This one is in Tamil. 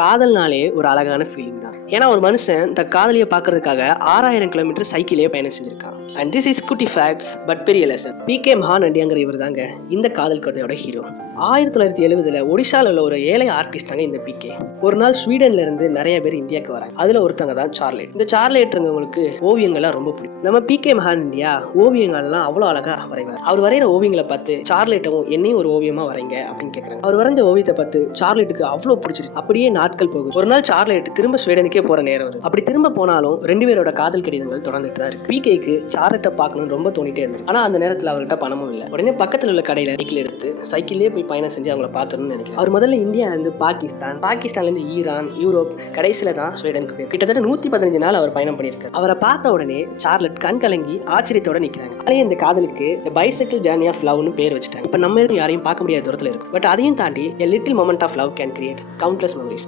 காதல்னாலே ஒரு அழகான ஃபீலிங் தான். ஏன்னா ஒரு மனுஷன் இந்த காதலியை பார்க்கறதுக்காக 6000 கிலோமீட்டர் சைக்கிளே பயணம் செஞ்சிருக்கான். அண்ட் திஸ் இஸ் குட்டி ஃபேக்ட்ஸ் பட் பெரிய லெசன். பி.கே. மகாநண்டிங்கிற இவர் தாங்க இந்த காதல் கதையோட ஹீரோ. 1970 ஒடிஷால உள்ள ஒரு ஏழை ஆர்டிஸ்ட் தாங்க இந்த பி.கே. ஒரு நாள் ஸ்வீடன்ல இருந்து நிறைய பேர் இந்தியாவுக்கு வராங்க. அதுல ஒருத்தங்க தான் சார்லேட். இந்த சார்லேட்ங்கிறவங்களுக்கு ஓவியங்கள்லாம் ரொம்ப பிடிக்கும். நம்ம பி.கே. மகாநண்டியா ஓவியங்கள்லாம் அவ்வளவு அழகா வரைவார். அவர் வரைகிற ஓவியங்களை பார்த்து சார்லேட்டும் என்னையும் ஒரு ஓவியமா வரைங்க அப்படின்னு கேட்கறாங்க. அவர் வரைஞ்ச ஓவியத்தை பார்த்து சார்லேட்டுக்கு அவ்வளவு பிடிச்சிருக்கு. அப்படியே நாட்கள் போகுது. ஒரு நாள் சார்லேட் திரும்ப ஸ்வீடனுக்கே போற நேரம் வருது. அப்படி திரும்ப போனாலும் ரெண்டு பேரோட காதல் கடிதங்கள் தொடர்ந்துட்டு தான் இருக்கு. பி.கேக்கு சார்லேட்டை பார்க்கணும்னு ரொம்ப தோணிட்டே இருந்தது. ஆனா அந்த நேரத்துல அவர்கிட்ட பணமும் இல்லை. உடனே பக்கத்துல உள்ள கடையில சைக்கிள் எடுத்து சைக்கிள்லயே போய் பயணம் செஞ்சு அவங்கள பார்த்துன்னு நினைக்கிறேன். அவர் முதல்ல இந்தியால இருந்து பாகிஸ்தான்ல இருந்து ஈரான், யூரோப், கடைசியில தான் ஸ்வீடனுக்கு போய் கிட்டத்தட்ட 115 நாள் அவர் பயணம் பண்ணியிருக்காரு. அவரை பார்த்த உடனே சார்லட் கண் கலங்கி ஆச்சரியத்தோட நிக்கிறாங்க. இந்த காதலுக்கு பைசைக்கிள் ஜர்னி ஆஃப் லவ்னு பேர் வச்சுட்டாங்க. இப்ப நம்ம யாரையும் பார்க்க முடியாத தூரத்துல இருக்கு. பட் அதையும் தாண்டி a little moment of love can create countless memories.